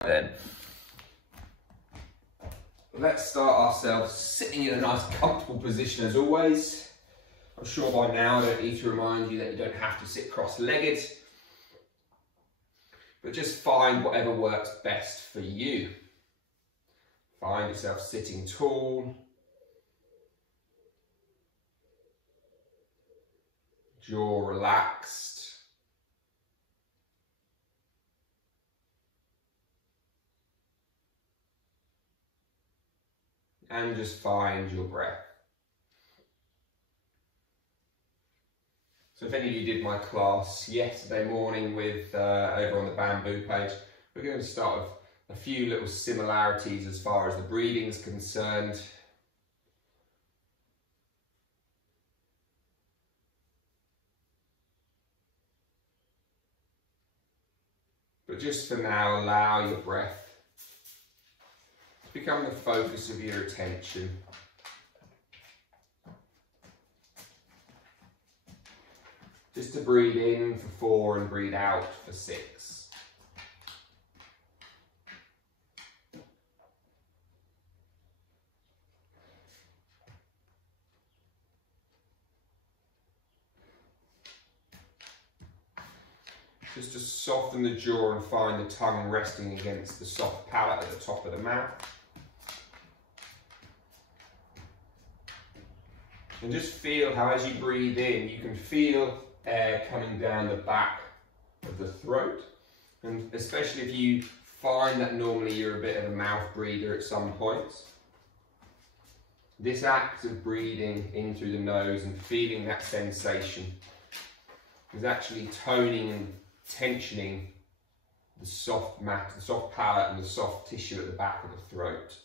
Then let's start ourselves sitting in a nice comfortable position as always. I'm sure by now I don't need to remind you that you don't have to sit cross-legged, but just find whatever works best for you. Find yourself sitting tall, jaw relaxed. And just find your breath. So if any of you did my class yesterday morning with over on the bamboo page, we're going to start with a few little similarities as far as the breathing is concerned. But just for now, allow your breath to become the focus of your attention. Just to breathe in for 4 and breathe out for 6. Just to soften the jaw and find the tongue resting against the soft palate at the top of the mouth. And just feel how as you breathe in, you can feel air coming down the back of the throat. And especially if you find that normally you're a bit of a mouth breather at some points, this act of breathing in through the nose and feeling that sensation is actually toning and tensioning the soft palate and the soft tissue at the back of the throat.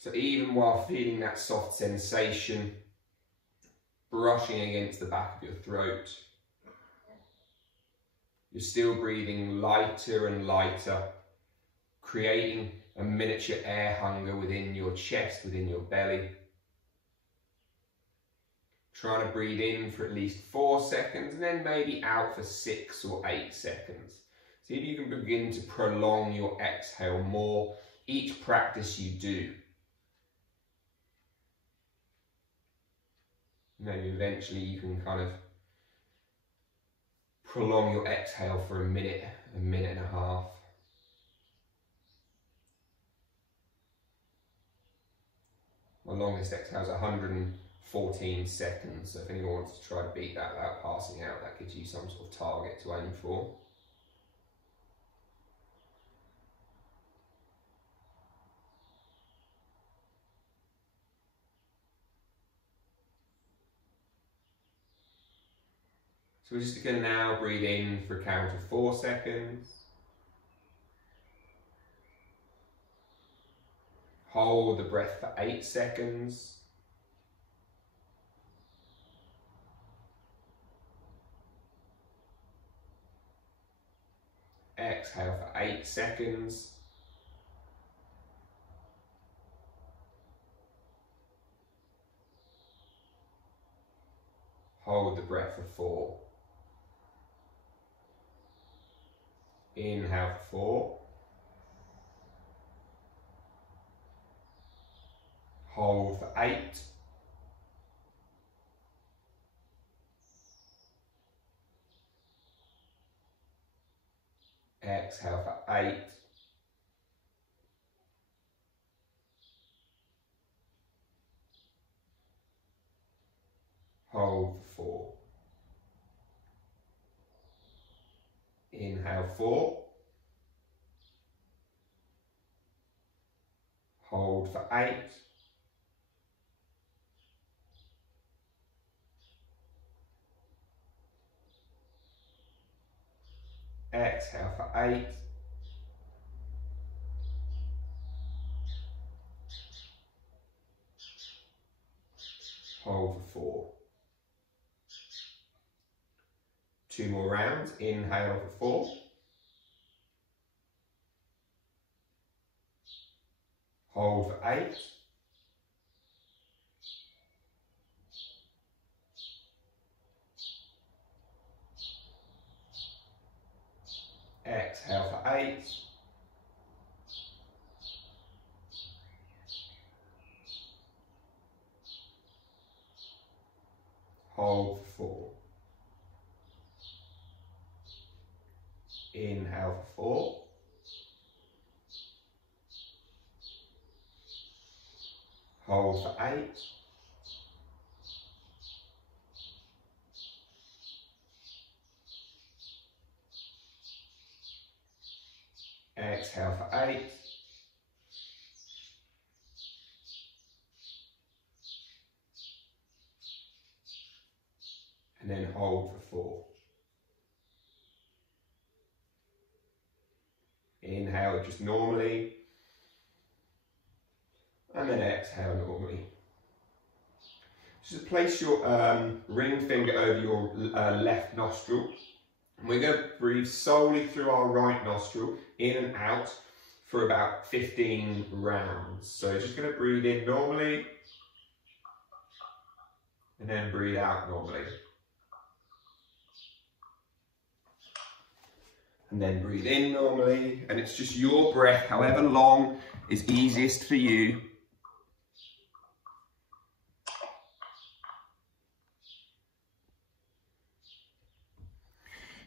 So even while feeling that soft sensation brushing against the back of your throat, you're still breathing lighter and lighter, creating a miniature air hunger within your chest, within your belly. Trying to breathe in for at least 4 seconds and then maybe out for 6 or 8 seconds. See if you can begin to prolong your exhale more each practice you do. Maybe eventually you can kind of prolong your exhale for a minute and a half. My longest exhale is 114 seconds, so if anyone wants to try to beat that without passing out, that gives you some sort of target to aim for. So we're just going to now breathe in for a count of 4 seconds. Hold the breath for 8 seconds. Exhale for 8 seconds. Hold the breath for 4. Inhale for 4. Hold for 8. Exhale for 8. Hold for 4. Inhale 4. Hold for 8. Exhale for 8. Hold for 4. 2 more rounds. Inhale for 4. Hold for 8. Exhale for 8. Hold for 4. Inhale for 4. Hold for 8. Exhale for 8. And then hold for 4. Inhale just normally. And then exhale normally. Just place your ring finger over your left nostril. And we're going to breathe solely through our right nostril, in and out, for about 15 rounds. So just going to breathe in normally, and then breathe out normally. And then breathe in normally, and it's just your breath, however long is easiest for you.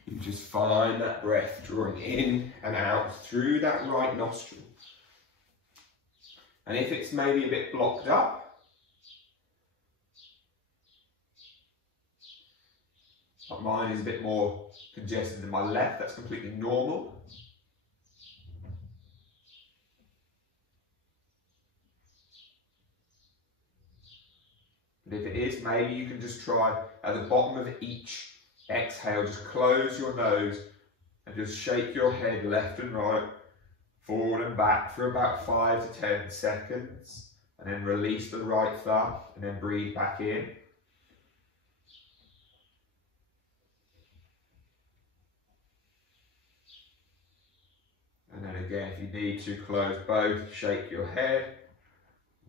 You just find that breath drawing in and out through that right nostril. And if it's maybe a bit blocked up, like mine is a bit more congested than my left, that's completely normal. But if it is, maybe you can just try at the bottom of each exhale, just close your nose and just shake your head left and right, forward and back for about 5 to 10 seconds, and then release the right thumb and then breathe back in. And then again, if you need to, close both, shake your head,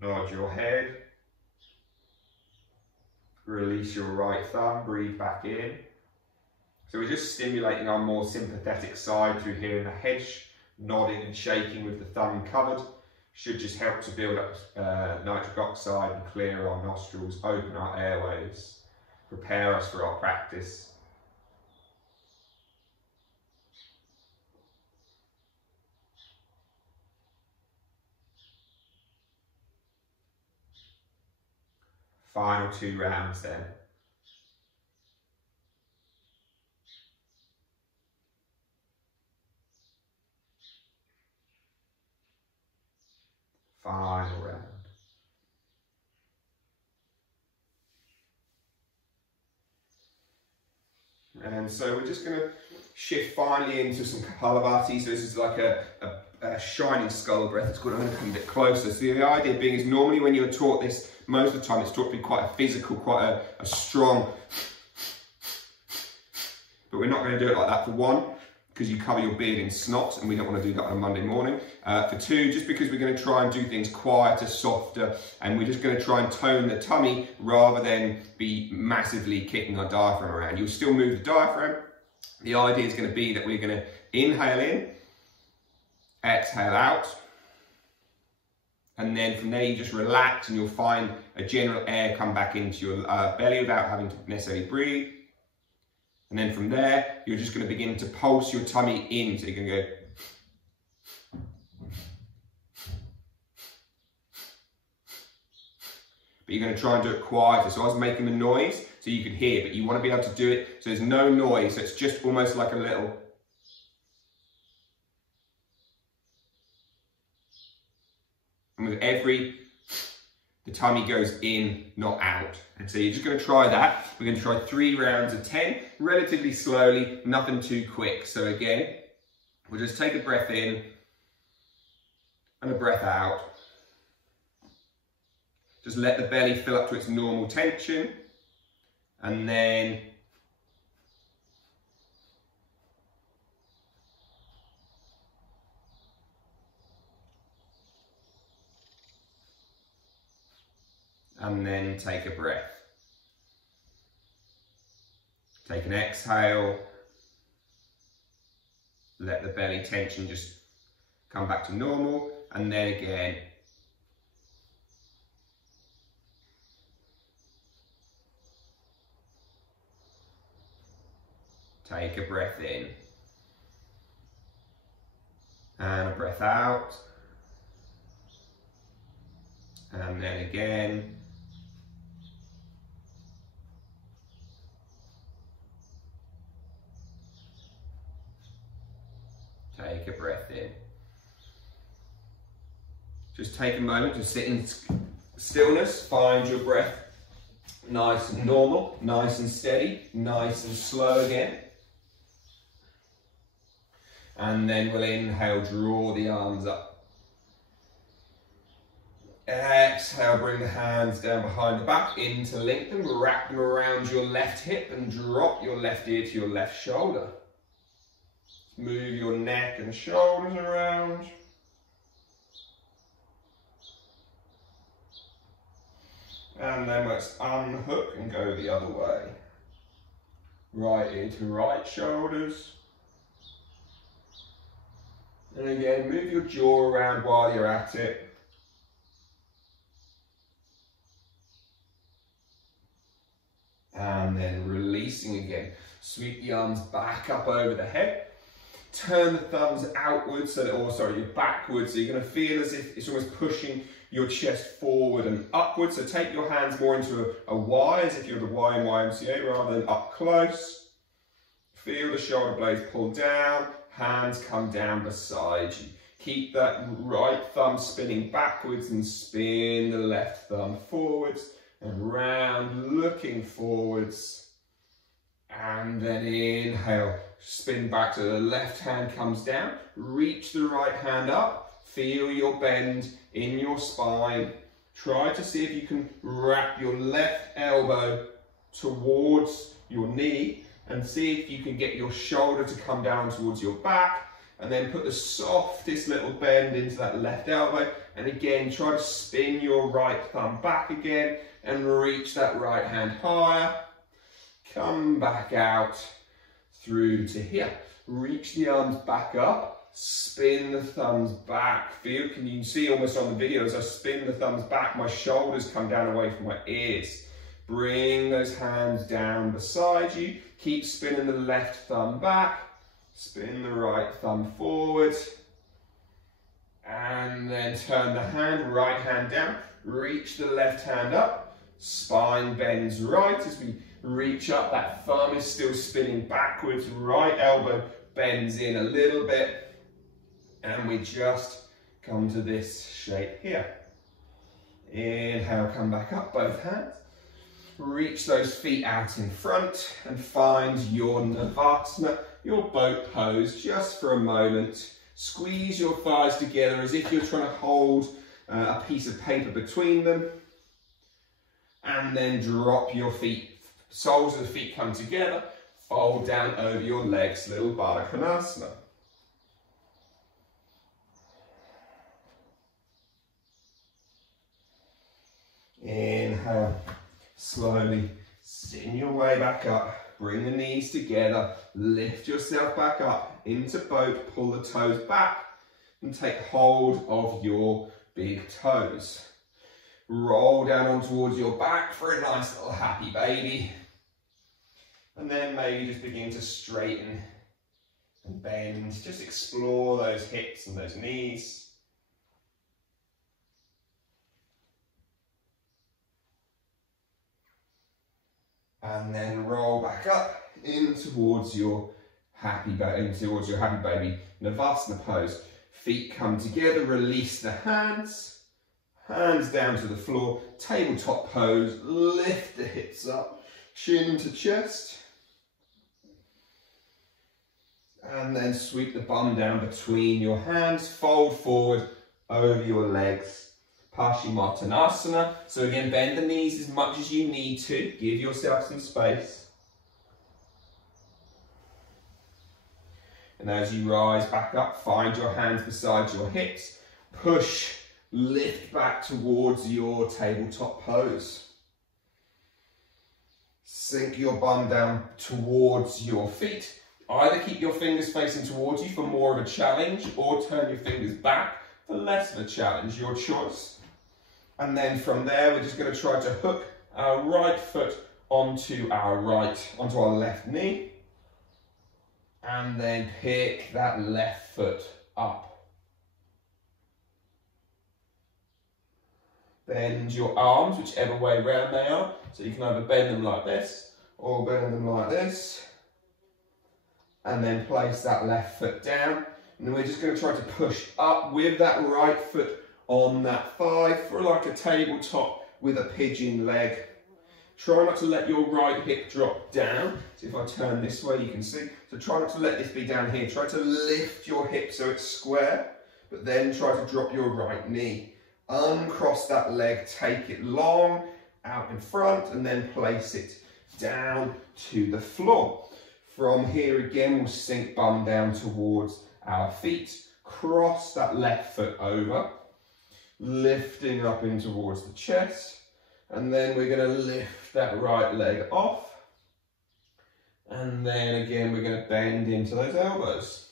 nod your head, release your right thumb, breathe back in. So we're just stimulating our more sympathetic side through hearing the head nodding and shaking with the thumb covered. Should just help to build up nitric oxide and clear our nostrils, open our airways, prepare us for our practice. Final 2 rounds then. Final round. And so we're just going to shift finally into some Kapalabhati. So this is like a shining skull breath. It's called, I'm going to come a bit closer. So the idea being is normally when you're taught this, most of the time it's taught to be quite a physical, quite a strong, but we're not going to do it like that for 1, because you cover your beard in snot, and we don't want to do that on a Monday morning. For 2, just because we're going to try and do things quieter, softer, and we're just going to try and tone the tummy rather than be massively kicking our diaphragm around. You'll still move the diaphragm. The idea is going to be that we're going to inhale in, exhale out, and then from there you just relax and you'll find a general air come back into your belly without having to necessarily breathe. And then from there, you're just going to begin to pulse your tummy in. So you're going to go. But you're going to try and do it quieter. So I was making the noise so you could hear, but you want to be able to do it so there's no noise. So it's just almost like a little. And with every, the tummy goes in, not out. And so you're just going to try that. We're going to try 3 rounds of 10, relatively slowly, nothing too quick. So again, we'll just take a breath in and a breath out. Just let the belly fill up to its normal tension. And then take a breath. Take an exhale. let the belly tension just come back to normal, and then again. Take a breath in. And a breath out. And then again. Take a breath in. Just take a moment to sit in stillness, find your breath nice and normal, nice and steady, nice and slow again. And then we'll inhale, draw the arms up. Exhale, bring the hands down behind the back, interlink them, wrap them around your left hip and drop your left ear to your left shoulder. Move your neck and shoulders around. And then let's unhook and go the other way. Right ear to right shoulders. And again, move your jaw around while you're at it. And then releasing again. Sweep the arms back up over the head. Turn the thumbs outwards, your backwards. So you're going to feel as if it's almost pushing your chest forward and upwards. So take your hands more into a Y, as if you're the Y in YMCA, rather than up close. Feel the shoulder blades pull down, hands come down beside you. Keep that right thumb spinning backwards and spin the left thumb forwards and round, looking forwards. And then inhale, spin back to the left hand comes down, reach the right hand up, feel your bend in your spine. Try to see if you can wrap your left elbow towards your knee and see if you can get your shoulder to come down towards your back, and then put the softest little bend into that left elbow, and again try to spin your right thumb back again and reach that right hand higher. Come back out through to here. Reach the arms back up, spin the thumbs back. Feel, can you see almost on the video as I spin the thumbs back, my shoulders come down away from my ears. Bring those hands down beside you. Keep spinning the left thumb back. Spin the right thumb forward. And then turn the hand, right hand down. Reach the left hand up. Spine bends right as we reach up. That thumb is still spinning backwards. Right elbow bends in a little bit. And we just come to this shape here. Inhale, come back up, both hands. Reach those feet out in front and find your Navasana, your boat pose, just for a moment. Squeeze your thighs together as if you're trying to hold a piece of paper between them. And then drop your feet, soles of the feet come together, fold down over your legs, little Baddha Konasana. Inhale, slowly send your way back up, bring the knees together, lift yourself back up into boat, pull the toes back and take hold of your big toes. Roll down on towards your back for a nice little happy baby. And then maybe just begin to straighten and bend. Just explore those hips and those knees. And then roll back up in towards your happy baby, Navasana pose. Feet come together, release the hands. Hands down to the floor, tabletop pose, lift the hips up, chin to chest. And then sweep the bum down between your hands, fold forward over your legs. Paschimottanasana. So again, bend the knees as much as you need to. Give yourself some space. And as you rise back up, find your hands beside your hips. Push, lift back towards your tabletop pose. Sink your bum down towards your feet. Either keep your fingers facing towards you for more of a challenge, or turn your fingers back for less of a challenge, your choice. And then from there, we're just going to try to hook our right foot onto our left knee. And then pick that left foot up. Bend your arms whichever way round they are. So you can either bend them like this or bend them like this. And then place that left foot down. And then we're just going to try to push up with that right foot on that thigh for like a tabletop with a pigeon leg. Try not to let your right hip drop down. So if I turn this way, you can see. So try not to let this be down here. Try to lift your hip so it's square, but then try to drop your right knee. Uncross that leg, take it long out in front, and then place it down to the floor. From here again, we'll sink bum down towards our feet. Cross that left foot over, lifting up in towards the chest. And then we're going to lift that right leg off. And then again, we're going to bend into those elbows.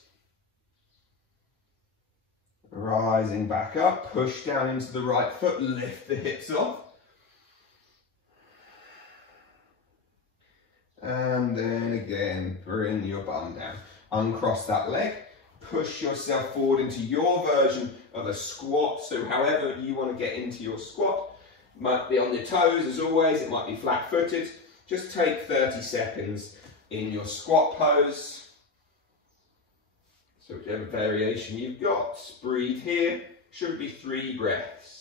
Rising back up, push down into the right foot, lift the hips off. And then again, bring your bum down. Uncross that leg, push yourself forward into your version of a squat. So however you want to get into your squat. Might be on your toes as always, it might be flat-footed. Just take 30 seconds in your squat pose. So whichever variation you've got, breathe here. Should be 3 breaths.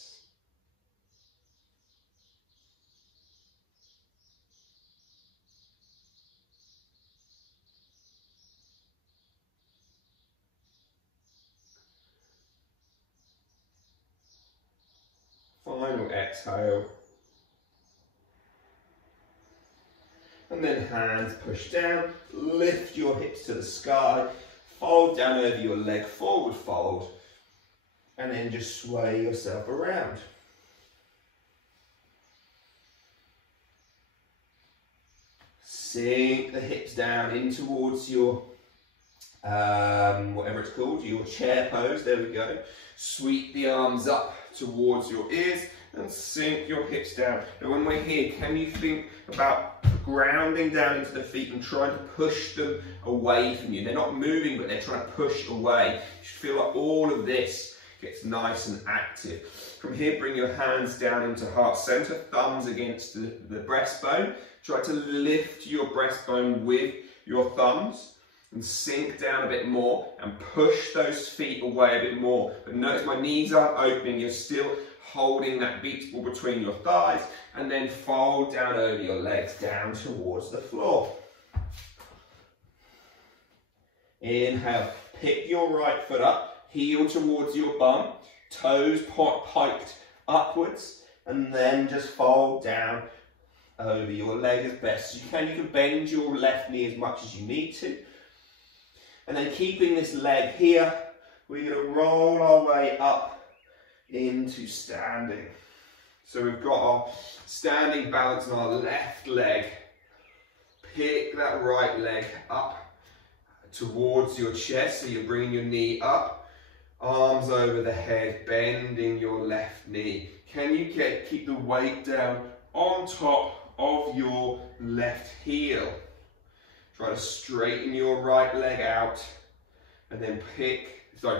Final exhale. And then hands push down, lift your hips to the sky, fold down over your leg, forward fold, and then just sway yourself around. Sink the hips down in towards your, whatever it's called, your chair pose, there we go. Sweep the arms up towards your ears and sink your hips down. And when we're here, can you think about grounding down into the feet and trying to push them away from you? They're not moving, but they're trying to push away. You should feel like all of this gets nice and active. From here, bring your hands down into heart center, thumbs against the breastbone. Try to lift your breastbone with your thumbs and sink down a bit more and push those feet away a bit more. But notice my knees aren't opening, you're still holding that beach ball between your thighs, and then fold down over your legs, down towards the floor. Inhale, pick your right foot up, heel towards your bum, toes piked upwards, and then just fold down over your leg as best as you can. You can bend your left knee as much as you need to. And then keeping this leg here, we're going to roll our way up into standing. So we've got our standing balance on our left leg. Pick that right leg up towards your chest, so you're bringing your knee up, arms over the head, bending your left knee. Can you keep the weight down on top of your left heel? Try to straighten your right leg out and then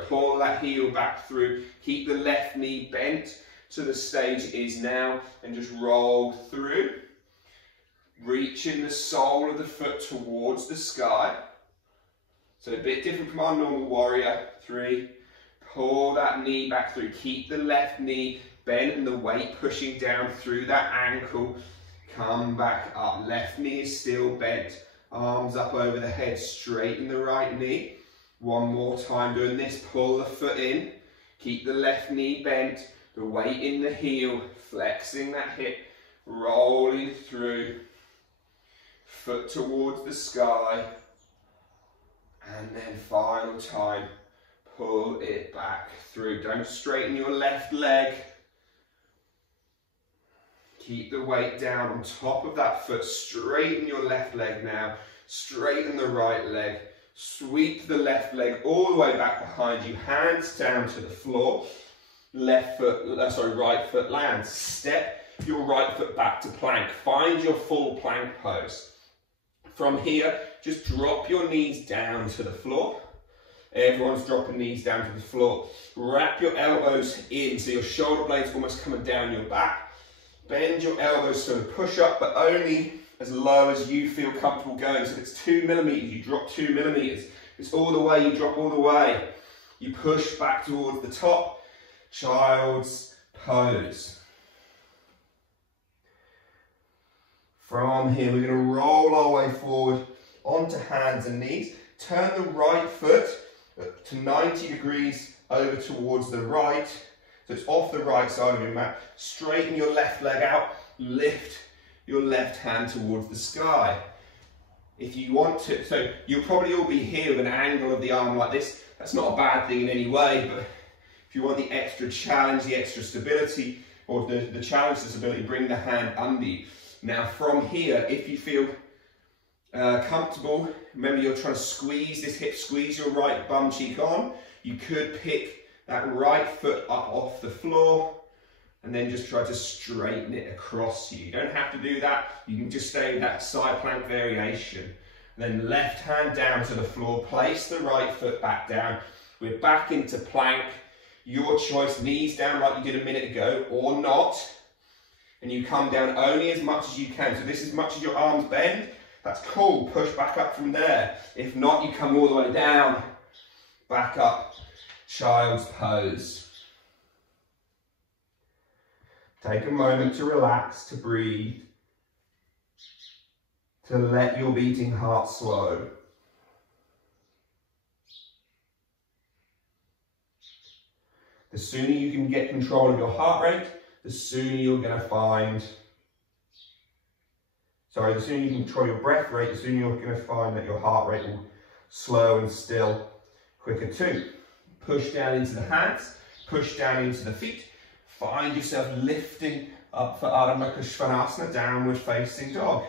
pull that heel back through. Keep the left knee bent to the stage it is now and just roll through. Reaching the sole of the foot towards the sky. So a bit different from our normal warrior. 3, pull that knee back through. Keep the left knee bent and the weight pushing down through that ankle. Come back up. Left knee is still bent. Arms up over the head, straighten the right knee. One more time doing this, pull the foot in, keep the left knee bent, the weight in the heel, flexing that hip, rolling through, foot towards the sky, and then final time, pull it back through. Don't straighten your left leg. Keep the weight down on top of that foot. Straighten your left leg now. Straighten the right leg. Sweep the left leg all the way back behind you, hands down to the floor. Right foot lands. Step your right foot back to plank. Find your full plank pose. From here, just drop your knees down to the floor. Everyone's dropping knees down to the floor. Wrap your elbows in so your shoulder blades almost coming down your back. Bend your elbows so push up, but only as low as you feel comfortable going. So if it's 2 millimeters, you drop 2 millimeters. If it's all the way, you drop all the way. You push back towards the top. Child's pose. From here, we're going to roll our way forward onto hands and knees. Turn the right foot to 90 degrees over towards the right. So it's off the right side of your mat. Straighten your left leg out. Lift your left hand towards the sky. If you want to, so you'll probably all be here with an angle of the arm like this. That's not a bad thing in any way, but if you want the extra challenge, the extra stability, or the challenge to stability, bring the hand under you. Now from here, if you feel comfortable, remember you're trying to squeeze this hip, squeeze your right bum cheek on. You could pick that right foot up off the floor and then just try to straighten it across you. You don't have to do that. You can just stay with that side plank variation. Then left hand down to the floor, place the right foot back down. We're back into plank. Your choice, knees down like you did a minute ago or not. And you come down only as much as you can. So this is as much as your arms bend. That's cool, push back up from there. If not, you come all the way down, back up, child's pose. Take a moment to relax, to breathe, to let your beating heart slow. The sooner you can get control of your heart rate, the sooner you're going to find, the sooner you can control your breath rate, the sooner you're going to find that your heart rate will slow and still quicker too. Push down into the hands, push down into the feet. Find yourself lifting up for Ardha Matsyendrasana, downward facing dog.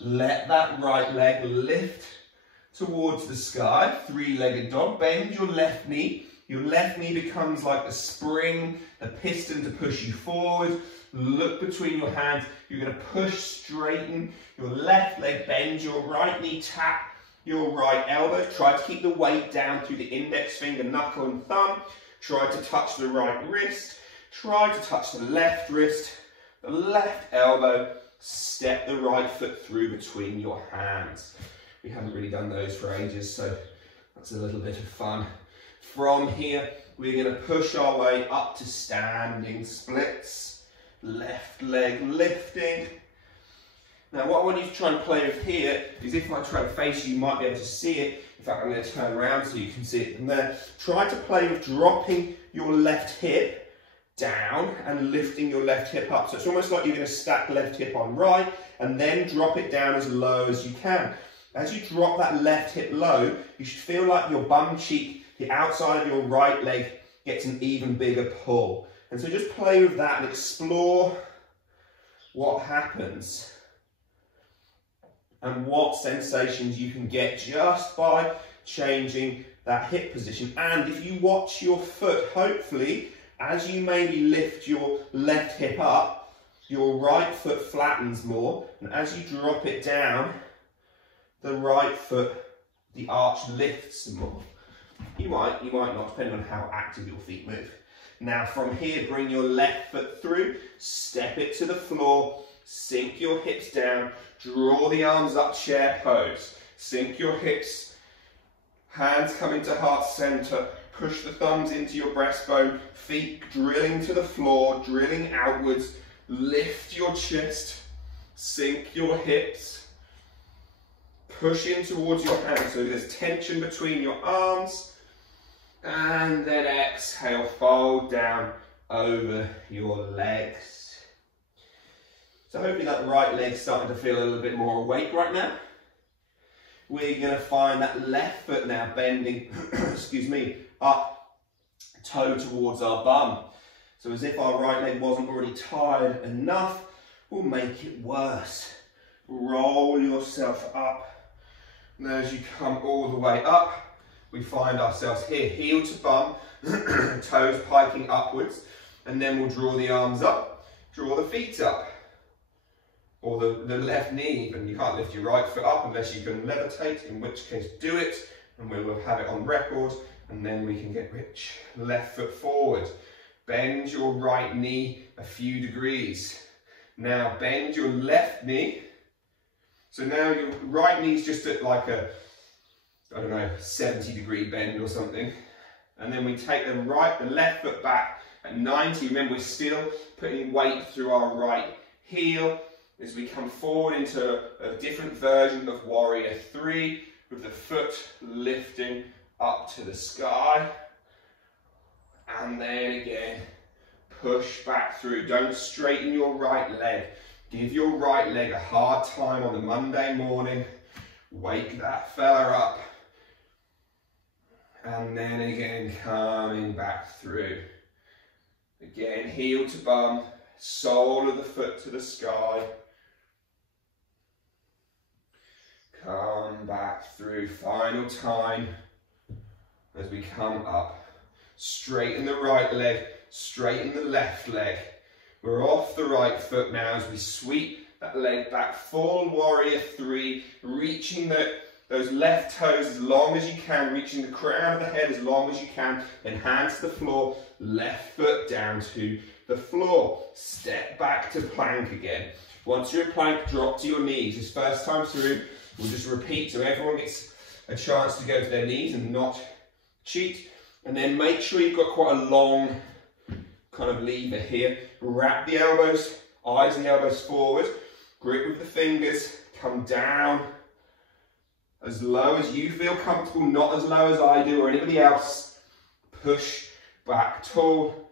Let that right leg lift towards the sky, three-legged dog. Bend your left knee. Your left knee becomes like the spring, the piston to push you forward. Look between your hands. You're going to push, straighten your left leg, bend your right knee, tap your right elbow. Try to keep the weight down through the index finger, knuckle and thumb. Try to touch the right wrist. Try to touch the left wrist, the left elbow. Step the right foot through between your hands. We haven't really done those for ages, so that's a little bit of fun. From here, we're going to push our way up to standing splits. Left leg lifting. Now what I want you to try and play with here is, if I try to face you, you might be able to see it. In fact, I'm going to turn around so you can see it from there. Try to play with dropping your left hip down and lifting your left hip up. So it's almost like you're going to stack left hip on right and then drop it down as low as you can. As you drop that left hip low, you should feel like your bum cheek, the outside of your right leg, gets an even bigger pull. And so just play with that and explore what happens and what sensations you can get just by changing that hip position. And if you watch your foot, hopefully, as you maybe lift your left hip up, your right foot flattens more, and as you drop it down, the right foot, the arch lifts more. You might not, depending on how active your feet move. Now from here, bring your left foot through, step it to the floor, sink your hips down, draw the arms up, chair pose. Sink your hips, hands come into heart center, push the thumbs into your breastbone, feet drilling to the floor, drilling outwards, lift your chest, sink your hips, push in towards your hands so there's tension between your arms, and then exhale, fold down over your legs. So hopefully that right leg's starting to feel a little bit more awake right now. We're going to find that left foot now bending, excuse me, up, toe towards our bum. So as if our right leg wasn't already tired enough, we'll make it worse. Roll yourself up, And then as you come all the way up, we find ourselves here, heel to bum, toes piking upwards, and then we'll draw the arms up, draw the feet up, or the left knee even. You can't lift your right foot up unless you can levitate, in which case do it, and we will have it on record, and then we can get rich. Left foot forward, bend your right knee a few degrees. Now bend your left knee. So now your right knee's just at like a, I don't know, 70-degree bend or something. And then we take the left foot back at 90. Remember, we're still putting weight through our right heel as we come forward into a different version of Warrior 3 with the foot lifting up to the sky. And then again, push back through. Don't straighten your right leg. Give your right leg a hard time on the Monday morning. Wake that fella up. And then again, coming back through. Again, heel to bum, sole of the foot to the sky. Come back through, final time as we come up. Straighten the right leg, straighten the left leg. We're off the right foot now as we sweep that leg back, full Warrior 3, reaching those left toes as long as you can, reaching the crown of the head as long as you can, then hands to the floor, left foot down to the floor. Step back to plank again. Once you're in plank, drop to your knees. This first time through, we'll just repeat so everyone gets a chance to go to their knees and not cheat. And then make sure you've got quite a long kind of lever here. Wrap the elbows, eyes and the elbows forward, grip with the fingers, come down as low as you feel comfortable, not as low as I do or anybody else. Push back tall,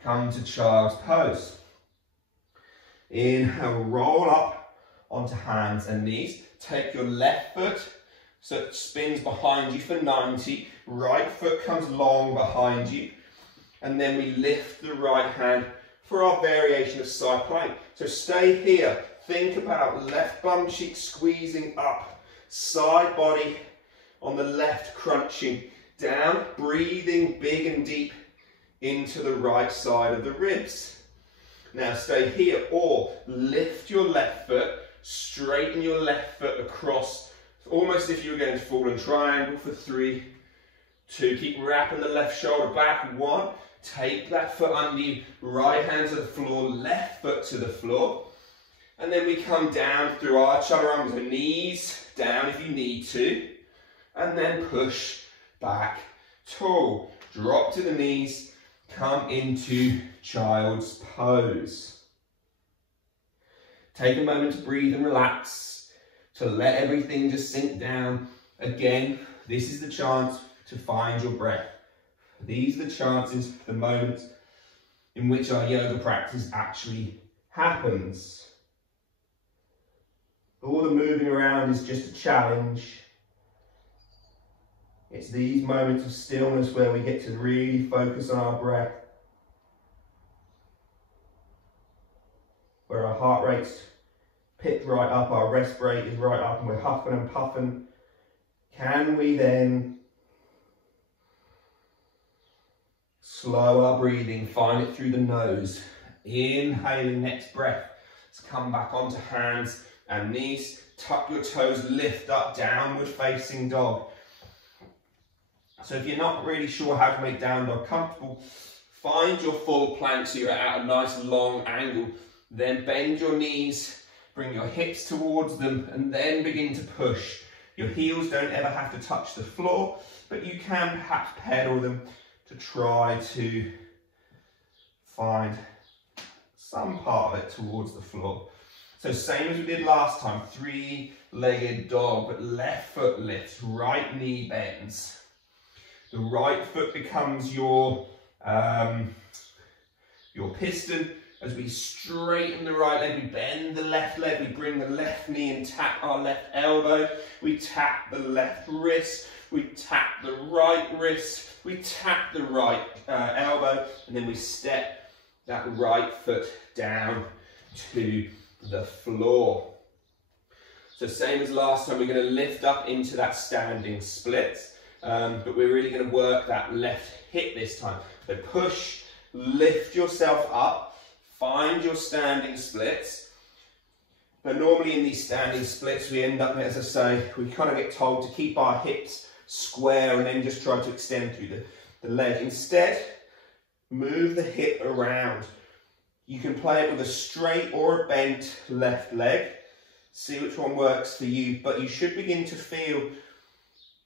come to child's pose. Inhale, roll up onto hands and knees. Take your left foot so it spins behind you for 90. Right foot comes long behind you. And then we lift the right hand for our variation of side plank. So stay here. Think about left bum cheek squeezing up. Side body on the left crunching down. Breathing big and deep into the right side of the ribs. Now stay here or lift your left foot. Straighten your left foot across. Almost as if you were going to fall in triangle for 3, 2. Keep wrapping the left shoulder back. 1. Take that foot under you, right hand to the floor, left foot to the floor. And then we come down through our chaturanga, so knees down if you need to. And then push back tall. Drop to the knees, come into child's pose. Take a moment to breathe and relax, to let everything just sink down. Again, this is the chance to find your breath. These are the chances, the moments in which our yoga practice actually happens. All the moving around is just a challenge. It's these moments of stillness where we get to really focus on our breath. Where our heart rate's picked right up, our rest rate is right up, and we're huffing and puffing. Can we then slow our breathing, find it through the nose. Inhaling, next breath. Let's come back onto hands and knees. Tuck your toes, lift up, downward facing dog. So if you're not really sure how to make down dog comfortable, find your full plank so you're at a nice long angle. Then bend your knees, bring your hips towards them, and then begin to push. Your heels don't ever have to touch the floor, but you can perhaps pedal them to try to find some part of it towards the floor. So same as we did last time, 3-legged dog, but left foot lifts, right knee bends. The right foot becomes your piston. As we straighten the right leg, we bend the left leg, we bring the left knee and tap our left elbow. We tap the left wrist, we tap the right wrist, we tap the right elbow, and then we step that right foot down to the floor. So same as last time, we're going to lift up into that standing split, but we're really going to work that left hip this time. So push, lift yourself up, find your standing splits. But normally in these standing splits, we end up, as I say, we kind of get told to keep our hips square and then just try to extend through the leg. Instead, move the hip around. You can play it with a straight or a bent left leg. See which one works for you, but you should begin to feel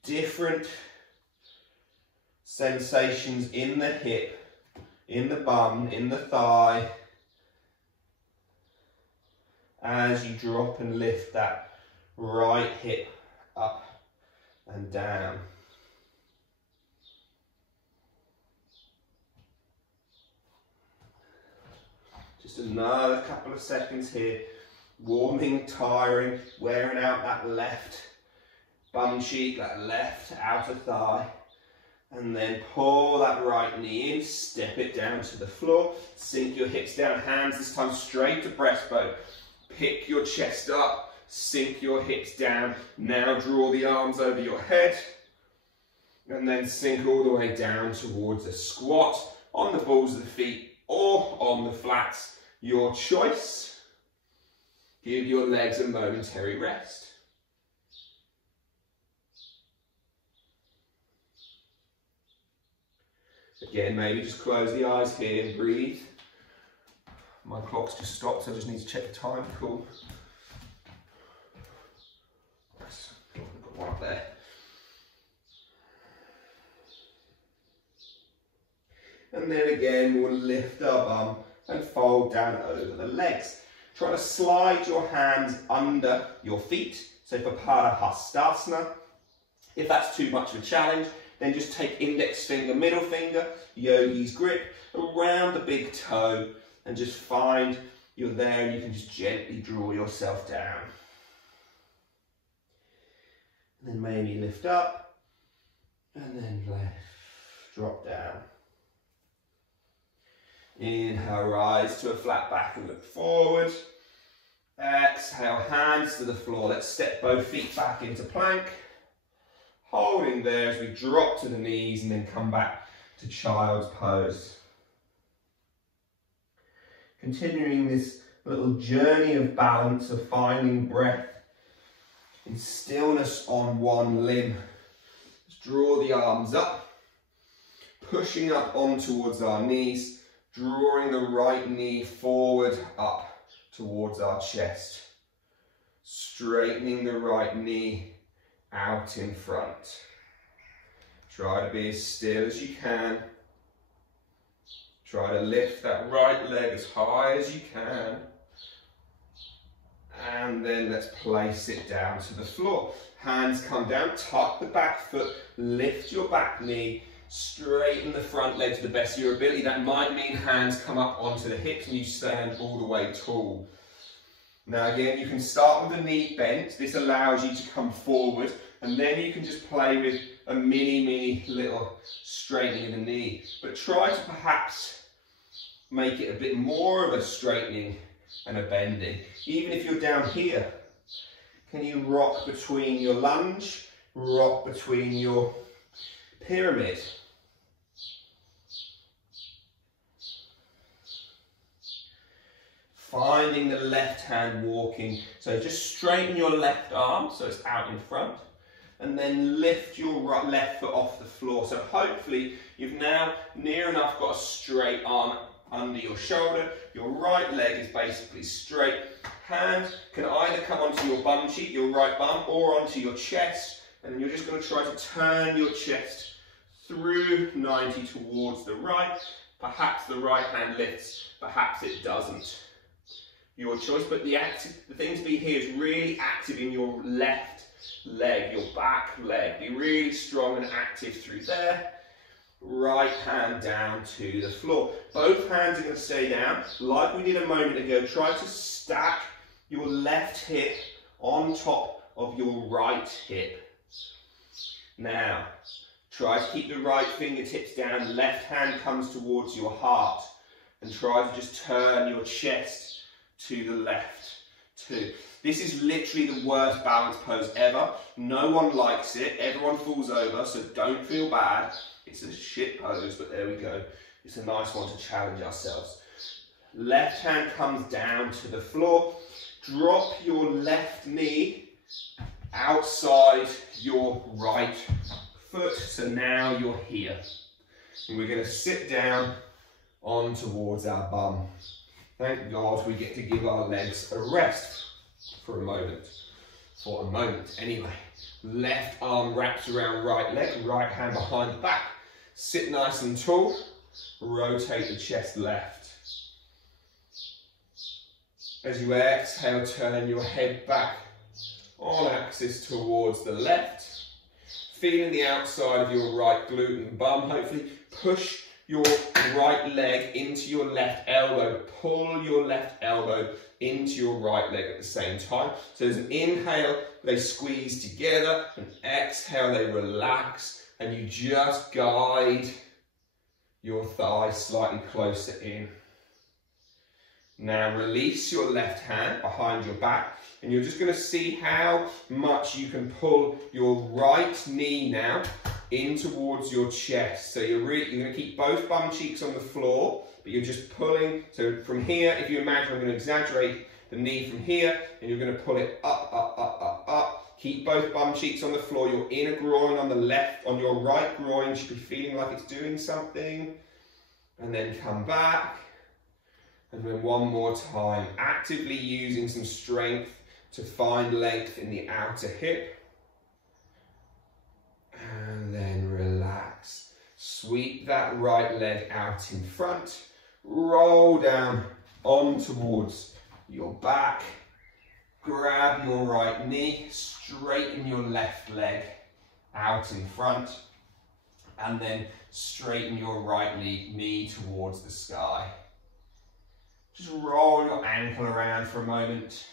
different sensations in the hip, in the bum, in the thigh, as you drop and lift that right hip up and down. Just another couple of seconds here, warming, tiring, wearing out that left bum cheek, that left outer thigh, and then pull that right knee in, step it down to the floor, sink your hips down, hands this time straight to breastbone. Pick your chest up, sink your hips down. Now draw the arms over your head and then sink all the way down towards a squat on the balls of the feet or on the flats. Your choice. Give your legs a momentary rest. Again, maybe just close the eyes here and breathe. My clock's just stopped, so I just need to check the time. Cool. Yes, got one up there. And then again, we'll lift our bum and fold down over the legs. Try to slide your hands under your feet. So for Padahastasana, if that's too much of a challenge, then just take index finger, middle finger, yogi's grip around the big toe, and just find you're there and you can just gently draw yourself down. And then maybe lift up and then left, drop down. Inhale, rise to a flat back and look forward. Exhale, hands to the floor. Let's step both feet back into plank. Holding there as we drop to the knees and then come back to child's pose. Continuing this little journey of balance, of finding breath in stillness on one limb. Let's draw the arms up, pushing up on towards our knees, drawing the right knee forward up towards our chest, straightening the right knee out in front. Try to be as still as you can. Try to lift that right leg as high as you can. And then let's place it down to the floor. Hands come down, tuck the back foot, lift your back knee, straighten the front leg to the best of your ability. That might mean hands come up onto the hips and you stand all the way tall. Now again, you can start with the knee bent. This allows you to come forward, and then you can just play with a mini little straightening of the knee. But try to perhaps make it a bit more of a straightening and a bending. Even if you're down here, can you rock between your lunge, rock between your pyramid? Finding the left hand walking. So just straighten your left arm so it's out in front, and then lift your left foot off the floor. So hopefully you've now near enough got a straight arm under your shoulder. Your right leg is basically straight. Hand can either come onto your bum cheek, your right bum, or onto your chest. And you're just going to try to turn your chest through 90 towards the right. Perhaps the right hand lifts, perhaps it doesn't. Your choice, but the thing to be here is really active in your left leg, your back leg. Be really strong and active through there. Right hand down to the floor. Both hands are going to stay down. Like we did a moment ago, try to stack your left hip on top of your right hip. Now, try to keep the right fingertips down. Left hand comes towards your heart. And try to just turn your chest to the left. 2. This is literally the worst balance pose ever. No one likes it. Everyone falls over, so don't feel bad. It's a shit pose, but there we go. It's a nice one to challenge ourselves. Left hand comes down to the floor. Drop your left knee outside your right foot. So now you're here. And we're going to sit down on towards our bum. Thank God we get to give our legs a rest for a moment. For a moment, anyway. Left arm wraps around right leg, right hand behind the back. Sit nice and tall. Rotate the chest left. As you exhale, turn your head back on axis towards the left. Feeling the outside of your right glute and bum. Hopefully push your right leg into your left elbow. Pull your left elbow into your right leg at the same time. So as an inhale, they squeeze together. And exhale, they relax. And you just guide your thighs slightly closer in. Now release your left hand behind your back, and you're just going to see how much you can pull your right knee now in towards your chest. So you're going to keep both bum cheeks on the floor, but you're just pulling. So from here, if you imagine, I'm going to exaggerate the knee from here, and you're going to pull it up, up, up, up, up. Keep both bum cheeks on the floor. Your inner groin on the left, on your right groin should be feeling like it's doing something. And then come back. And then one more time, actively using some strength to find length in the outer hip. And then relax. Sweep that right leg out in front. Roll down on towards your back. Grab your right knee. Straighten your left leg out in front. And then straighten your right knee towards the sky. Just roll your ankle around for a moment.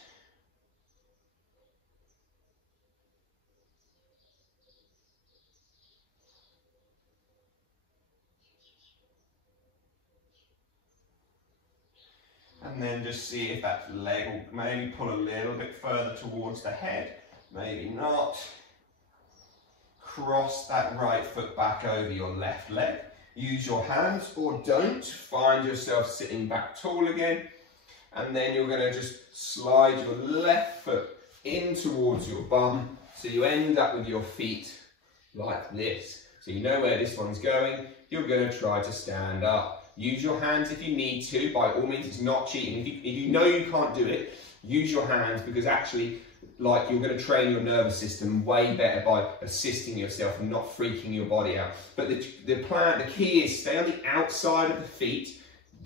And then just see if that leg will maybe pull a little bit further towards the head, maybe not. Cross that right foot back over your left leg. Use your hands or don't. Find yourself sitting back tall again. And then you're going to just slide your left foot in towards your bum. So you end up with your feet like this. So you know where this one's going. You're going to try to stand up. Use your hands if you need to. By all means, it's not cheating. If you know you can't do it, use your hands, because actually, like, you're going to train your nervous system way better by assisting yourself and not freaking your body out. But the key is stay on the outside of the feet.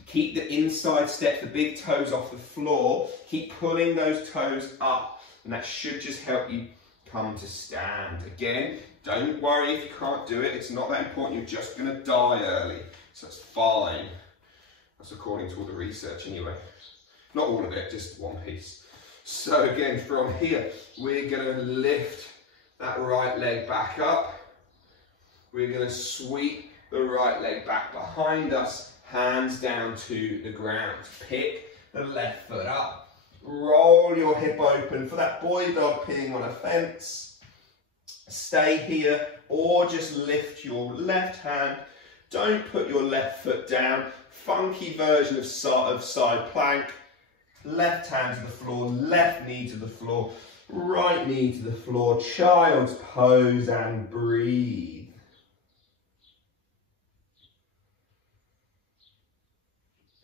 Keep the inside step, the big toes off the floor. Keep pulling those toes up, and that should just help you come to stand. Again, don't worry if you can't do it. It's not that important. You're just going to die early. So it's fine. That's according to all the research anyway. Not all of it, just one piece. So again, from here, we're going to lift that right leg back up. We're going to sweep the right leg back behind us, hands down to the ground. Pick the left foot up. Roll your hip open for that boy dog peeing on a fence. Stay here, or just lift your left hand. Don't put your left foot down. Funky version of side plank. Left hand to the floor, left knee to the floor, right knee to the floor, child's pose, and breathe.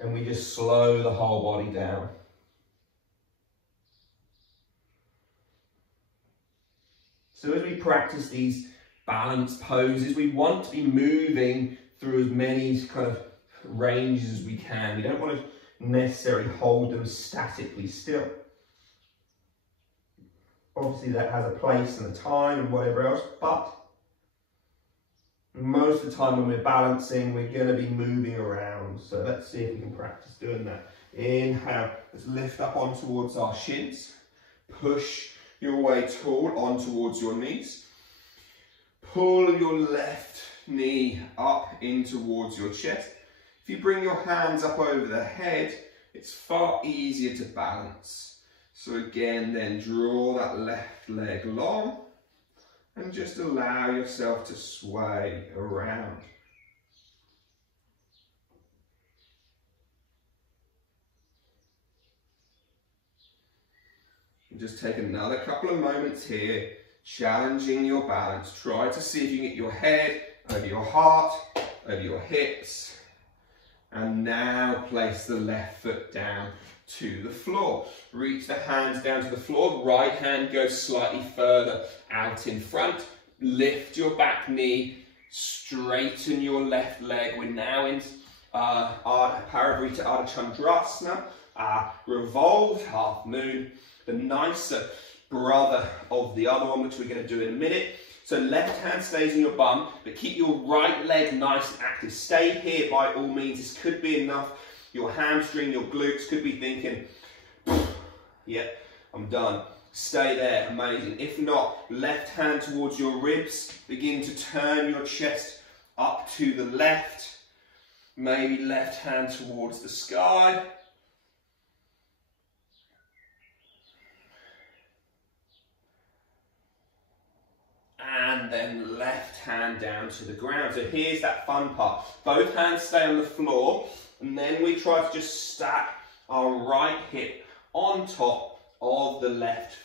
And we just slow the whole body down. So as we practice these balance poses, we want to be moving through as many kind of ranges as we can. We don't want to necessarily hold them statically still. Obviously that has a place and a time and whatever else, but most of the time when we're balancing, we're going to be moving around. So let's see if we can practice doing that. Inhale, let's lift up on towards our shins. Push your way tall on towards your knees. Pull your left knee up in towards your chest. If you bring your hands up over the head, it's far easier to balance. So again, then draw that left leg long and just allow yourself to sway around. And just take another couple of moments here, challenging your balance. Try to see if you can get your head over your heart, over your hips. And now place the left foot down to the floor. Reach the hands down to the floor. Right hand goes slightly further out in front. Lift your back knee. Straighten your left leg. We're now in Parivrtta Ardha Chandrasana. Revolved half moon. The nicer brother of the other one, which we're going to do in a minute. So left hand stays in your bum, but keep your right leg nice and active. Stay here by all means. This could be enough. Your hamstring, your glutes could be thinking, yeah, I'm done. Stay there, amazing. If not, left hand towards your ribs. Begin to turn your chest up to the left. Maybe left hand towards the sky. And then left hand down to the ground. So here's that fun part. Both hands stay on the floor, and then we try to just stack our right hip on top of the left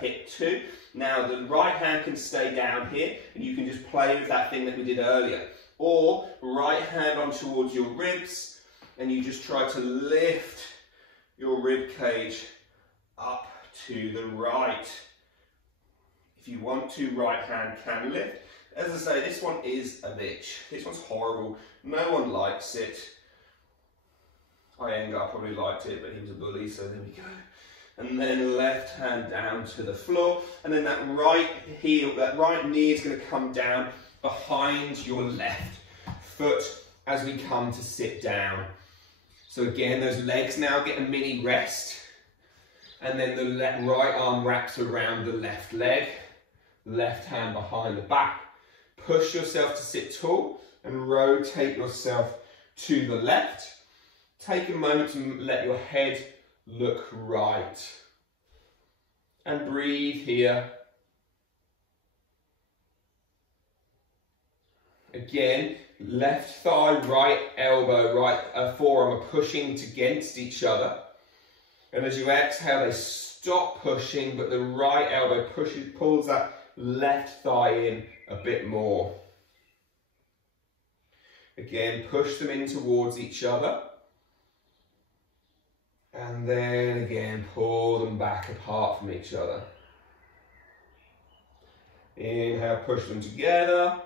hip too. Now the right hand can stay down here, and you can just play with that thing that we did earlier. Or right hand on towards your ribs, and you just try to lift your rib cage up to the right. If you want to, right hand can lift. As I say, this one is a bitch. This one's horrible. No one likes it. Iyengar probably liked it, but he was a bully, so there we go. And then left hand down to the floor. And then that right heel, that right knee is going to come down behind your left foot as we come to sit down. So again, those legs now get a mini rest. And then the right arm wraps around the left leg. Left hand behind the back. Push yourself to sit tall and rotate yourself to the left. Take a moment to let your head look right. And breathe here. Again, left thigh, right elbow, right forearm are pushing against each other. And as you exhale, they stop pushing, but the right elbow pulls that left thigh in a bit more. Again, push them in towards each other. And then again, pull them back apart from each other. Inhale, push them together.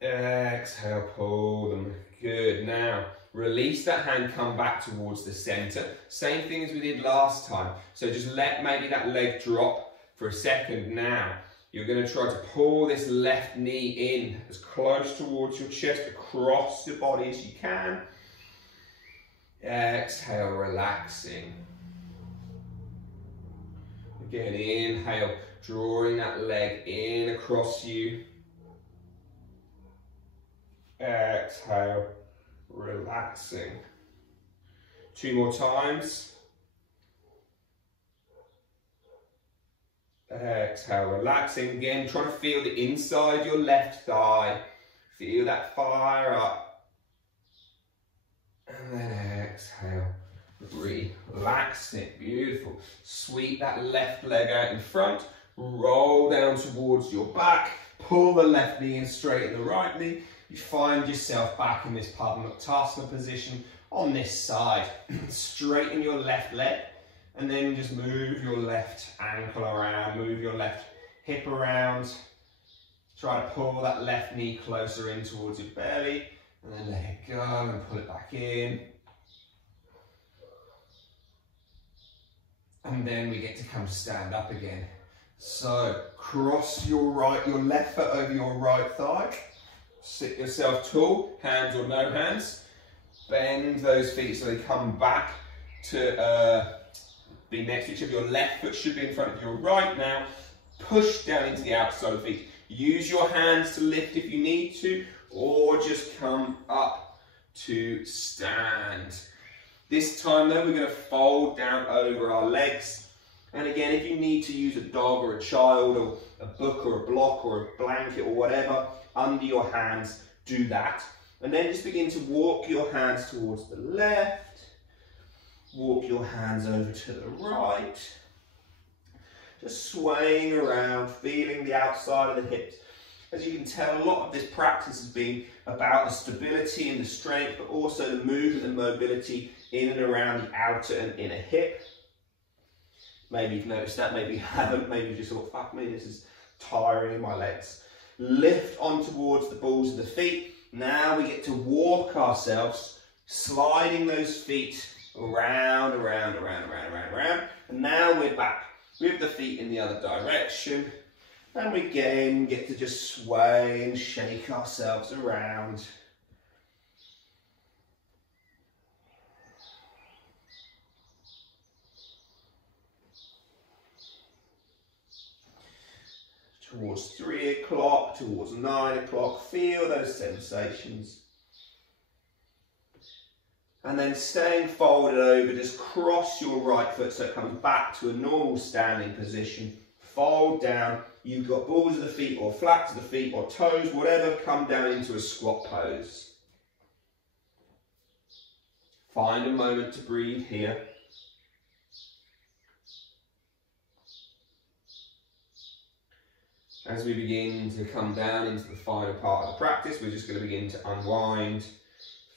Exhale, pull them. Good. Now, release that hand, come back towards the center. Same thing as we did last time. So just let maybe that leg drop for a second now. You're going to try to pull this left knee in as close towards your chest, across your body as you can. Exhale, relaxing. Again, inhale, drawing that leg in across you. Exhale, relaxing. 2 more times. Exhale, relaxing. Again, try to feel the inside of your left thigh. Feel that fire up. And then exhale, relax it. Beautiful. Sweep that left leg out in front. Roll down towards your back. Pull the left knee in, straighten the right knee. You find yourself back in this Padmasana position on this side. Straighten your left leg. And then just move your left ankle around, move your left hip around. Try to pull that left knee closer in towards your belly, and then let it go and pull it back in. And then we get to come stand up again. So cross your left foot over your right thigh. Sit yourself tall, hands or no hands. Bend those feet so they come back to be next to each other. Your left foot should be in front of your right now. Push down into the outside of the feet. Use your hands to lift if you need to, or just come up to stand. This time though, we're going to fold down over our legs. And again, if you need to use a dog or a child or a book or a block or a blanket or whatever under your hands, do that. And then just begin to walk your hands towards the left, walk your hands over to the right, just swaying around, feeling the outside of the hips. As you can tell, a lot of this practice has been about the stability and the strength, but also the movement and mobility in and around the outer and inner hip. Maybe you've noticed that, maybe you haven't, maybe you just thought, fuck me, this is tiring in my legs. Lift on towards the balls of the feet. Now we get to walk ourselves, sliding those feet around, around, around, around, around, around. And now we're back with the feet in the other direction. And we again get to just sway and shake ourselves around. Towards 3 o'clock, towards 9 o'clock, feel those sensations. And then staying folded over, just cross your right foot so it comes back to a normal standing position. Fold down, you've got balls of the feet or flats of the feet or toes, whatever, come down into a squat pose. Find a moment to breathe here. As we begin to come down into the final part of the practice, we're just going to begin to unwind,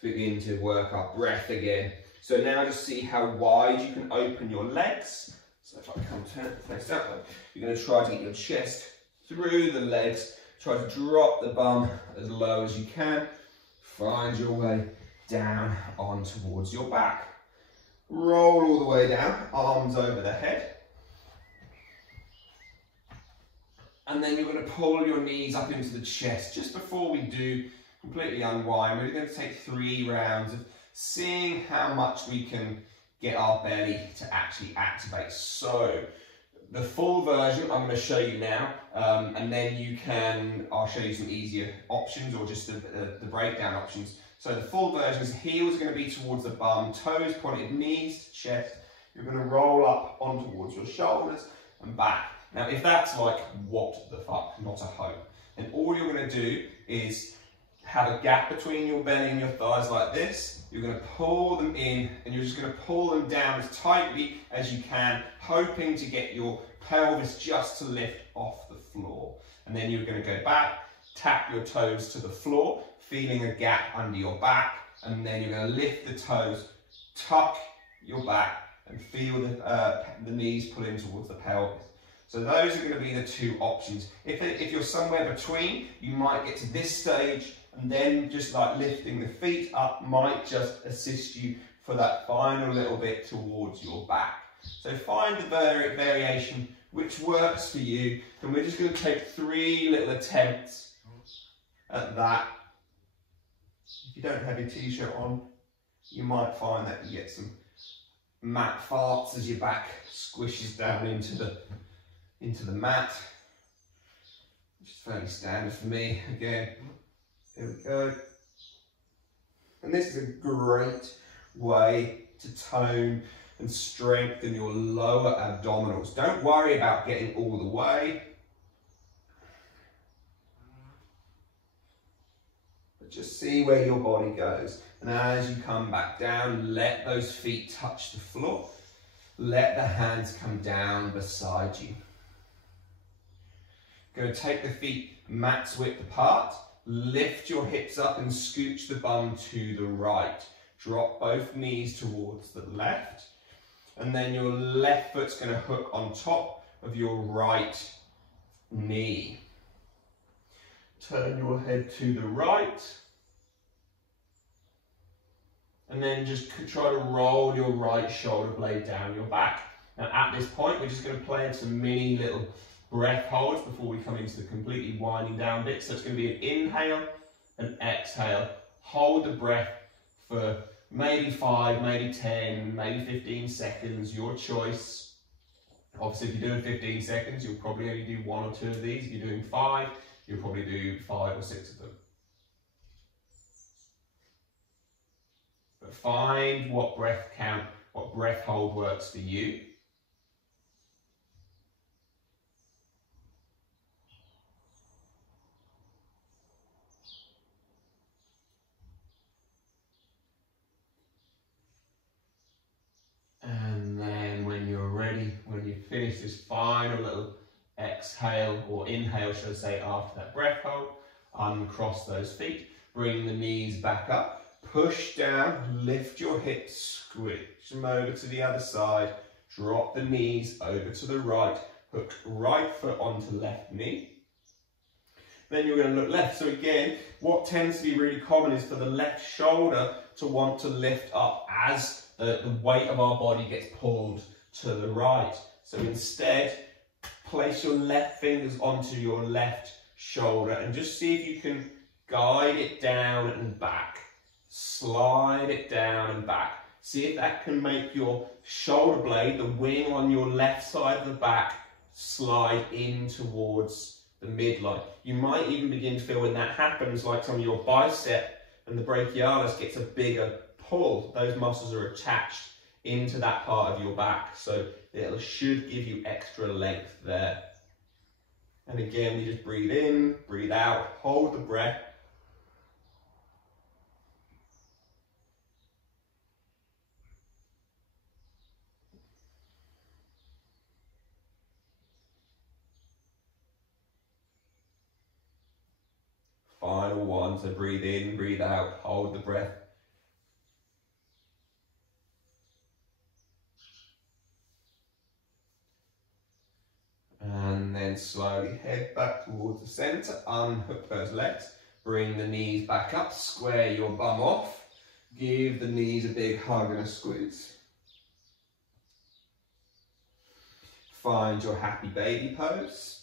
begin to work our breath again. So now just see how wide you can open your legs. So if I come turn face that way, you're going to try to get your chest through the legs. Try to drop the bum as low as you can. Find your way down on towards your back. Roll all the way down, arms over the head. And then you're going to pull your knees up into the chest. Just before we do completely unwind, we're going to take 3 rounds of seeing how much we can get our belly to actually activate. So the full version I'm going to show you now, and then I'll show you some easier options or just the breakdown options. So the full version is heels are going to be towards the bum, toes pointed, knees to chest. You're going to roll up on towards your shoulders and back. Now, if that's like, what the fuck, not a hope, then all you're going to do is have a gap between your belly and your thighs like this. You're going to pull them in and you're just going to pull them down as tightly as you can, hoping to get your pelvis just to lift off the floor. And then you're going to go back, tap your toes to the floor, feeling a gap under your back, and then you're going to lift the toes, tuck your back, and feel the knees pull in towards the pelvis. So those are going to be the 2 options. If you're somewhere between, you might get to this stage and then just like lifting the feet up might just assist you for that final little bit towards your back. So find the variation which works for you, and we're just going to take 3 little attempts at that. If you don't have your t-shirt on, you might find that you get some mat farts as your back squishes down into the mat, which is fairly standard for me. Again, there we go. And this is a great way to tone and strengthen your lower abdominals. Don't worry about getting all the way, but just see where your body goes. And as you come back down, let those feet touch the floor. Let the hands come down beside you. Going to take the feet mat's width apart, lift your hips up and scooch the bum to the right. Drop both knees towards the left, and then your left foot's going to hook on top of your right knee. Turn your head to the right, and then just try to roll your right shoulder blade down your back. Now at this point, we're just going to play some mini little breath holds before we come into the completely winding down bit. So it's going to be an inhale and exhale. Hold the breath for maybe 5, maybe 10, maybe 15 seconds, your choice. Obviously, if you're doing 15 seconds, you'll probably only do 1 or 2 of these. If you're doing 5, you'll probably do 5 or 6 of them. But find what breath count, what breath hold works for you. And then when you're ready, when you finish this final little exhale or inhale, should I say, after that breath hold, uncross those feet, bring the knees back up, push down, lift your hips, switch them over to the other side, drop the knees over to the right, hook right foot onto left knee. Then you're going to look left. So again, what tends to be really common is for the left shoulder to want to lift up as the weight of our body gets pulled to the right. So instead, place your left fingers onto your left shoulder and just see if you can guide it down and back. Slide it down and back. See if that can make your shoulder blade, the wing on your left side of the back, slide in towards the midline. You might even begin to feel when that happens, like some of your bicep and the brachialis gets a bigger pull. Those muscles are attached into that part of your back, so it should give you extra length there. And again, you just breathe in, breathe out, hold the breath. Final one, so breathe in, breathe out, hold the breath. And then slowly head back towards the centre, unhook those legs, bring the knees back up, square your bum off, give the knees a big hug and a squeeze. Find your happy baby pose.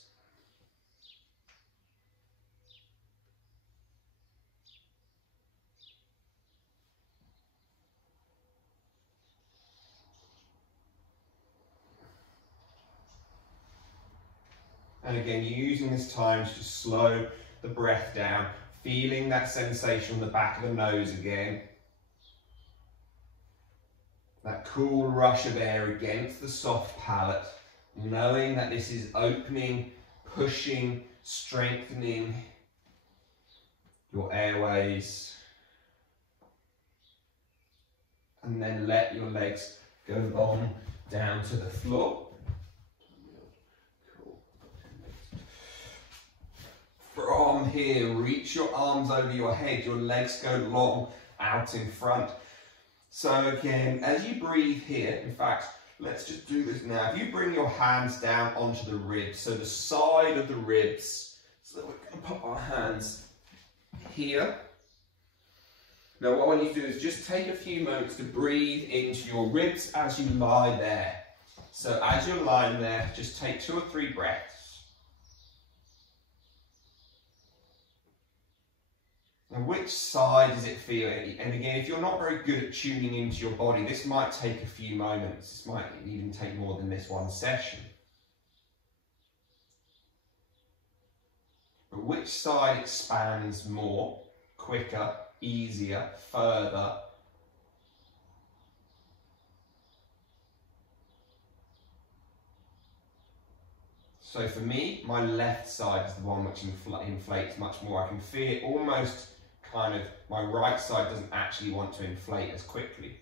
And again, you're using this time to just slow the breath down, feeling that sensation on the back of the nose again. That cool rush of air against the soft palate, knowing that this is opening, pushing, strengthening your airways. And then let your legs go on down to the floor. From here, reach your arms over your head, your legs go long out in front. So again, as you breathe here, in fact, let's just do this now. If you bring your hands down onto the ribs, so the side of the ribs, so we're going to put our hands here. Now what I want you to do is just take a few moments to breathe into your ribs as you lie there. So as you're lying there, just take 2 or 3 breaths. And which side does it feel? And again, if you're not very good at tuning into your body, this might take a few moments. This might even take more than this one session. But which side expands more, quicker, easier, further? So for me, my left side is the one which inflates much more. I can feel it almost kind of, my right side doesn't actually want to inflate as quickly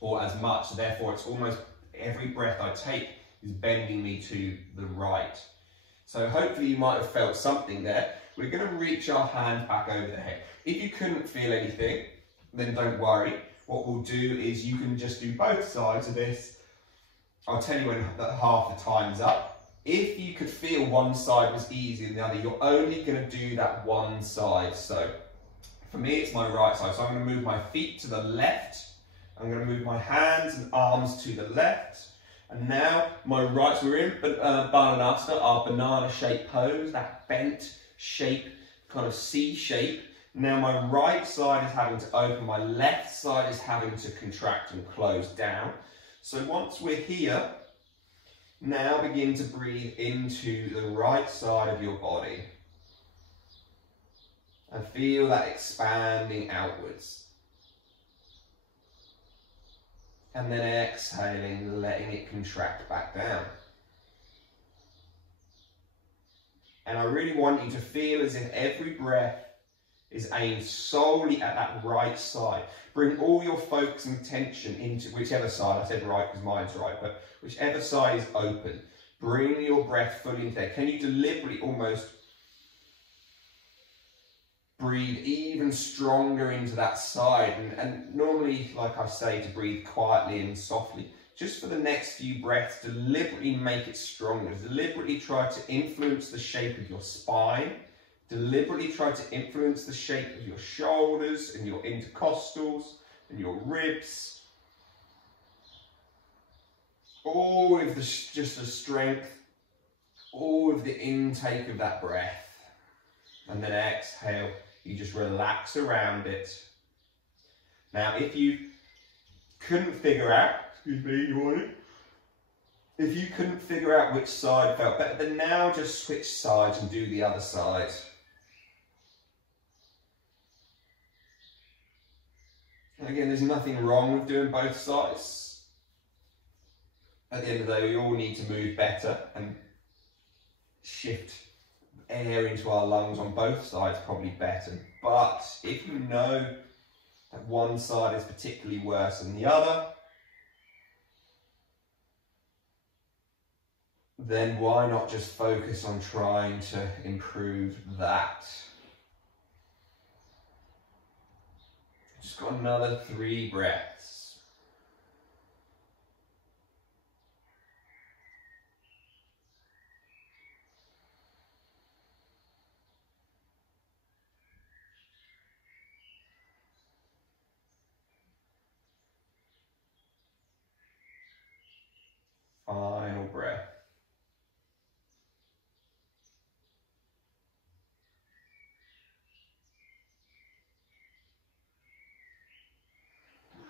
or as much. So therefore, it's almost every breath I take is bending me to the right. So hopefully you might have felt something there. We're going to reach our hand back over the head. If you couldn't feel anything, then don't worry. What we'll do is you can just do both sides of this. I'll tell you when half the time's up. If you could feel one side was easier than the other, you're only going to do that one side. So for me, it's my right side. So I'm going to move my feet to the left. I'm going to move my hands and arms to the left. And now my right, so we're in Balanasana, our banana shaped pose, that bent shape, kind of C shape. Now my right side is having to open, my left side is having to contract and close down. So once we're here, now begin to breathe into the right side of your body. And feel that expanding outwards. And then exhaling, letting it contract back down. And I really want you to feel as if every breath is aimed solely at that right side. Bring all your focus and attention into whichever side. I said right because mine's right, but whichever side is open. Bring your breath fully into there. Can you deliberately almost breathe even stronger into that side? And normally, like I say, to breathe quietly and softly. Just for the next few breaths, deliberately make it stronger. Deliberately try to influence the shape of your spine. Deliberately try to influence the shape of your shoulders and your intercostals and your ribs. All of just the strength, all of the intake of that breath. And then exhale, you just relax around it. Now, if you couldn't figure out, excuse me, you want it? If you couldn't figure out which side felt better, then now just switch sides and do the other side. And again, there's nothing wrong with doing both sides. At the end of the day, we all need to move better and shift air into our lungs on both sides, probably better. But if you know that one side is particularly worse than the other, then why not just focus on trying to improve that? Just got another 3 breaths. Final breath.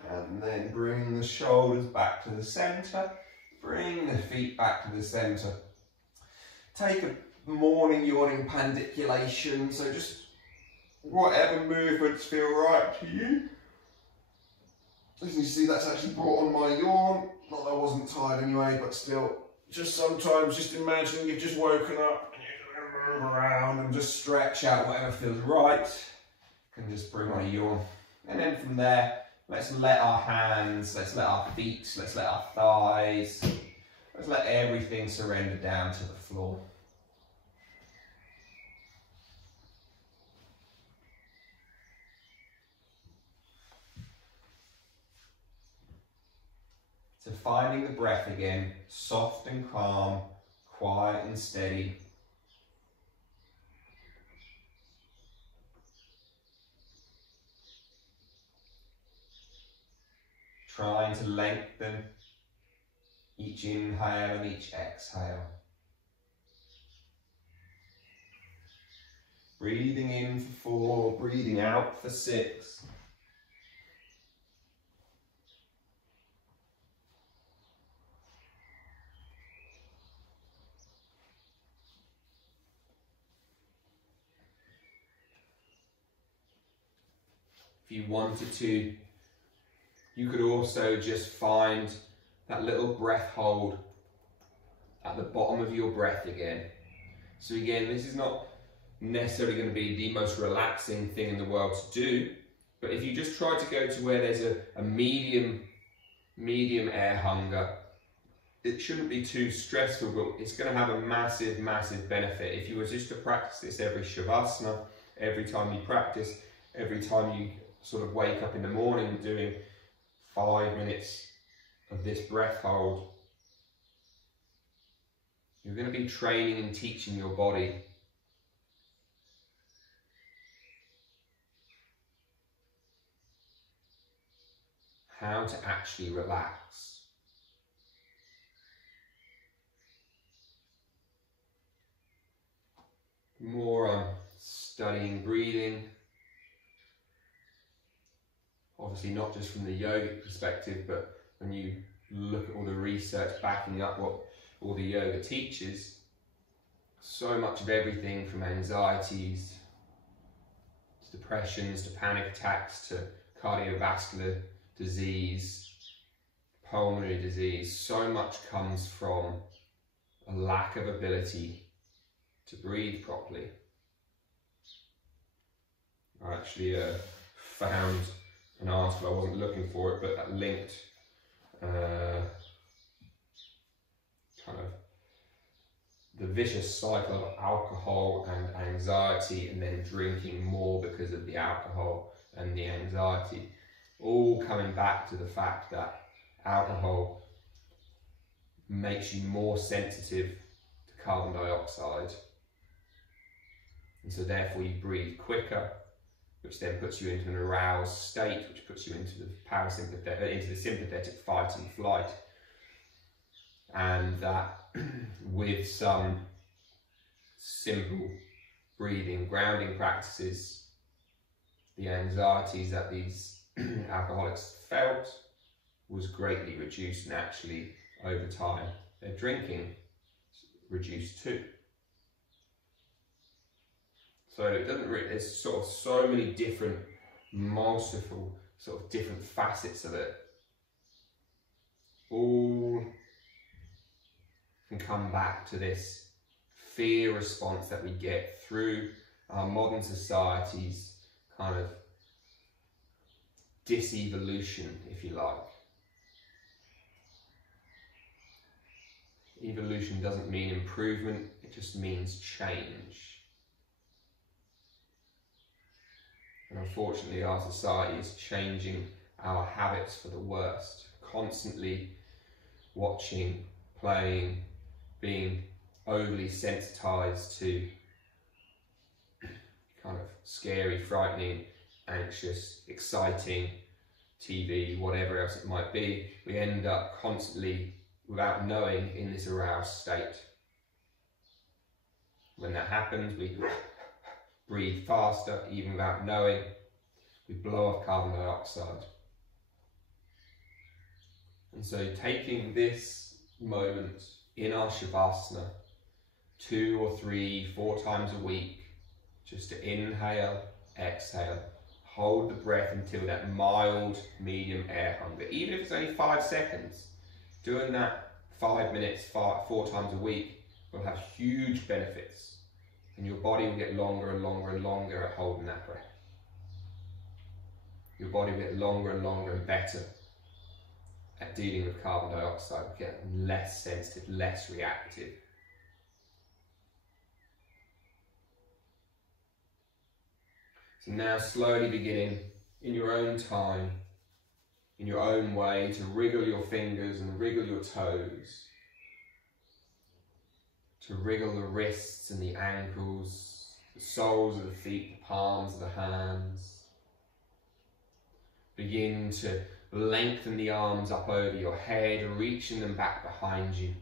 And then bring the shoulders back to the centre. Bring the feet back to the centre. Take a morning yawning pandiculation. So just whatever movements feel right to you. As you see, that's actually brought on my yawn. Not that I wasn't tired anyway, but still. Just sometimes, just imagine you've just woken up and you're going to move around and just stretch out whatever feels right. Can just bring on a yawn. And then from there, let's let our hands, let's let our feet, let's let our thighs, let's let everything surrender down to the floor. So finding the breath again, soft and calm, quiet and steady. Trying to lengthen each inhale and each exhale. Breathing in for 4, breathing out for 6. If you wanted to, you could also just find that little breath hold at the bottom of your breath again. So again, this is not necessarily going to be the most relaxing thing in the world to do, but if you just try to go to where there's a medium air hunger, it shouldn't be too stressful, but it's going to have a massive, massive benefit. If you were just to practice this every shavasana, every time you practice, every time you sort of wake up in the morning doing 5 minutes of this breath hold, you're going to be training and teaching your body how to actually relax. More on studying breathing, obviously not just from the yogic perspective, but when you look at all the research backing up what all the yoga teaches, so much of everything from anxieties to depressions to panic attacks to cardiovascular disease, pulmonary disease, so much comes from a lack of ability to breathe properly. I actually found an article, I wasn't looking for it, but that linked kind of the vicious cycle of alcohol and anxiety, and then drinking more because of the alcohol and the anxiety, all coming back to the fact that alcohol makes you more sensitive to carbon dioxide, and so therefore you breathe quicker, which then puts you into an aroused state, which puts you into the parasympathetic, into the sympathetic fight and flight. And that with some simple breathing, grounding practices, the anxieties that these alcoholics felt was greatly reduced, and actually over time their drinking reduced too. So it doesn't really, there's sort of so many different, multiple sort of different facets of it. All can come back to this fear response that we get through our modern society's kind of disevolution, if you like. Evolution doesn't mean improvement, it just means change. And unfortunately our society is changing our habits for the worst, constantly watching, playing, being overly sensitized to kind of scary, frightening, anxious, exciting TV, whatever else it might be. We end up constantly, without knowing, in this aroused state. When that happens, we breathe faster, even without knowing. We blow off carbon dioxide. And so taking this moment in our Shavasana 2 or 3, 4 times a week, just to inhale, exhale, hold the breath until that mild, medium air hunger. Even if it's only 5 seconds, doing that 5 minutes, 4 times a week will have huge benefits. And your body will get longer and longer and longer at holding that breath. Your body will get longer and longer and better at dealing with carbon dioxide, get less sensitive, less reactive. So now slowly beginning, in your own time, in your own way, to wriggle your fingers and wriggle your toes, to wriggle the wrists and the ankles, the soles of the feet, the palms of the hands. Begin to lengthen the arms up over your head, reaching them back behind you.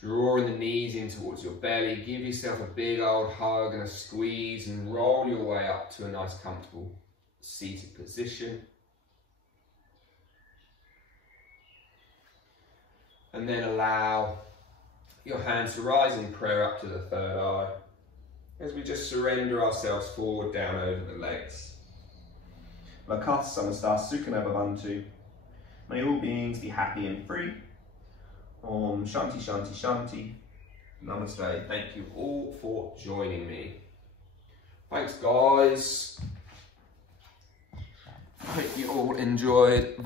Drawing the knees in towards your belly, give yourself a big old hug and a squeeze, and roll your way up to a nice comfortable seated position. And then allow your hands to rise in prayer up to the third eye, as we just surrender ourselves forward down over the legs. Lakatha Samasta Sukhana Bhavantu. May all beings be happy and free. Om Shanti Shanti Shanti. Namaste. Thank you all for joining me. Thanks guys. I hope you all enjoyed